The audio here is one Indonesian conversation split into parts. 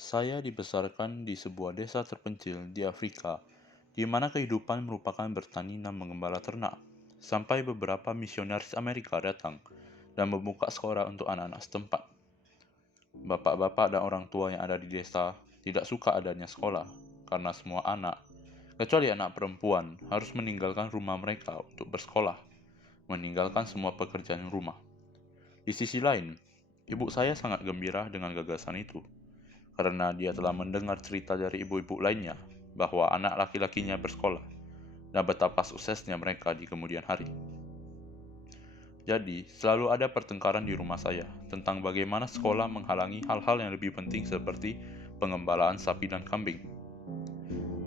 Saya dibesarkan di sebuah desa terpencil di Afrika, di mana kehidupan merupakan bertani dan mengembala ternak, sampai beberapa misionaris Amerika datang dan membuka sekolah untuk anak-anak setempat. Bapak-bapak dan orang tua yang ada di desa tidak suka adanya sekolah, karena semua anak, kecuali anak perempuan, harus meninggalkan rumah mereka untuk bersekolah, meninggalkan semua pekerjaan rumah. Di sisi lain, ibu saya sangat gembira dengan gagasan itu, karena dia telah mendengar cerita dari ibu-ibu lainnya bahwa anak laki-lakinya bersekolah dan betapa suksesnya mereka di kemudian hari. Jadi, selalu ada pertengkaran di rumah saya tentang bagaimana sekolah menghalangi hal-hal yang lebih penting seperti pengembalaan sapi dan kambing.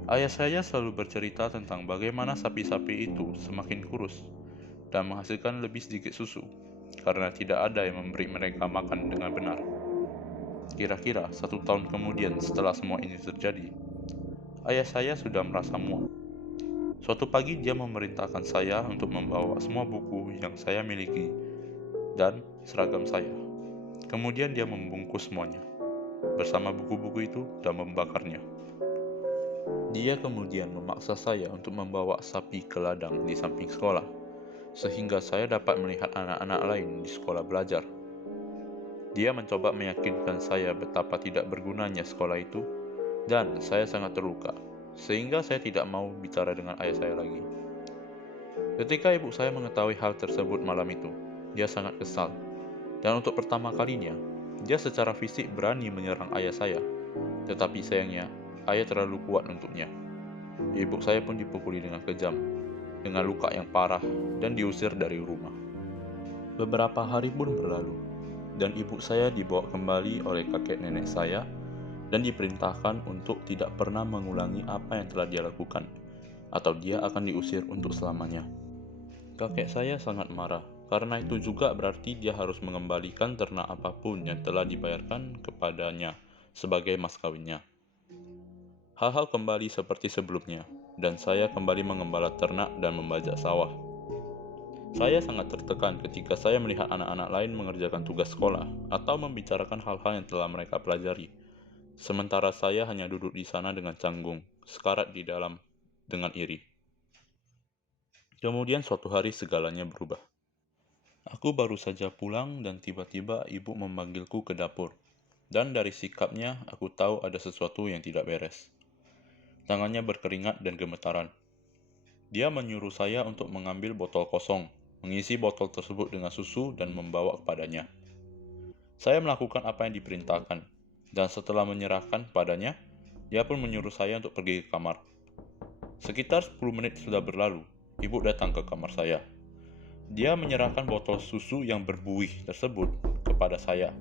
Ayah saya selalu bercerita tentang bagaimana sapi-sapi itu semakin kurus dan menghasilkan lebih sedikit susu karena tidak ada yang memberi mereka makan dengan benar. Kira-kira 1 tahun kemudian setelah semua ini terjadi, ayah saya sudah merasa muak. Suatu pagi dia memerintahkan saya untuk membawa semua buku yang saya miliki dan seragam saya. Kemudian dia membungkus semuanya bersama buku-buku itu dan membakarnya. Dia kemudian memaksa saya untuk membawa sapi ke ladang di samping sekolah, sehingga saya dapat melihat anak-anak lain di sekolah belajar. Dia mencoba meyakinkan saya betapa tidak bergunanya sekolah itu, dan saya sangat terluka, sehingga saya tidak mau bicara dengan ayah saya lagi. Ketika ibu saya mengetahui hal tersebut malam itu, dia sangat kesal, dan untuk pertama kalinya, dia secara fisik berani menyerang ayah saya. Tetapi sayangnya, ayah terlalu kuat untuknya. Ibu saya pun dipukuli dengan kejam, dengan luka yang parah, dan diusir dari rumah. Beberapa hari pun berlalu, dan ibu saya dibawa kembali oleh kakek nenek saya, dan diperintahkan untuk tidak pernah mengulangi apa yang telah dia lakukan, atau dia akan diusir untuk selamanya. Kakek saya sangat marah, karena itu juga berarti dia harus mengembalikan ternak apapun yang telah dibayarkan kepadanya sebagai mas kawinnya. Hal-hal kembali seperti sebelumnya, dan saya kembali mengembala ternak dan membajak sawah. Saya sangat tertekan ketika saya melihat anak-anak lain mengerjakan tugas sekolah atau membicarakan hal-hal yang telah mereka pelajari. Sementara saya hanya duduk di sana dengan canggung, sekarat di dalam dengan iri. Kemudian suatu hari segalanya berubah. Aku baru saja pulang dan tiba-tiba ibu memanggilku ke dapur. Dan dari sikapnya aku tahu ada sesuatu yang tidak beres. Tangannya berkeringat dan gemetaran. Dia menyuruh saya untuk mengambil botol kosong, mengisi botol tersebut dengan susu dan membawa kepadanya. Saya melakukan apa yang diperintahkan, dan setelah menyerahkan padanya, dia pun menyuruh saya untuk pergi ke kamar. Sekitar 10 menit sudah berlalu, ibu datang ke kamar saya. Dia menyerahkan botol susu yang berbuih tersebut kepada saya,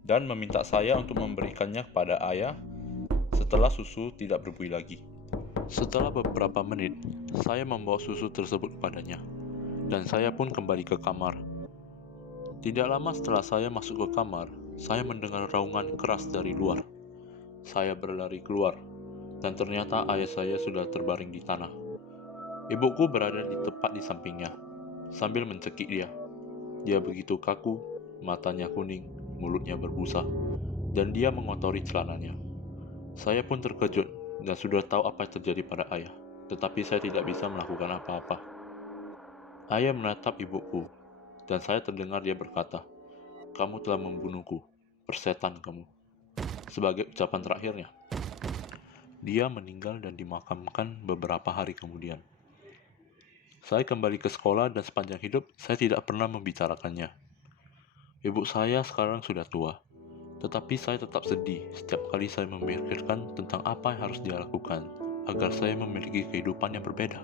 dan meminta saya untuk memberikannya kepada ayah setelah susu tidak berbuih lagi. Setelah beberapa menit, saya membawa susu tersebut kepadanya, dan saya pun kembali ke kamar. Tidak lama setelah saya masuk ke kamar, saya mendengar raungan keras dari luar. Saya berlari keluar, dan ternyata ayah saya sudah terbaring di tanah. Ibuku berada tepat di sampingnya, sambil mencekik dia. Dia begitu kaku, matanya kuning, mulutnya berbusa, dan dia mengotori celananya. Saya pun terkejut dan sudah tahu apa yang terjadi pada ayah, tetapi saya tidak bisa melakukan apa-apa. Ayah menatap ibuku, dan saya terdengar dia berkata, "Kamu telah membunuhku, persetan kamu." Sebagai ucapan terakhirnya, dia meninggal dan dimakamkan beberapa hari kemudian. Saya kembali ke sekolah dan sepanjang hidup saya tidak pernah membicarakannya. Ibu saya sekarang sudah tua, tetapi saya tetap sedih setiap kali saya memikirkan tentang apa yang harus dia lakukan agar saya memiliki kehidupan yang berbeda.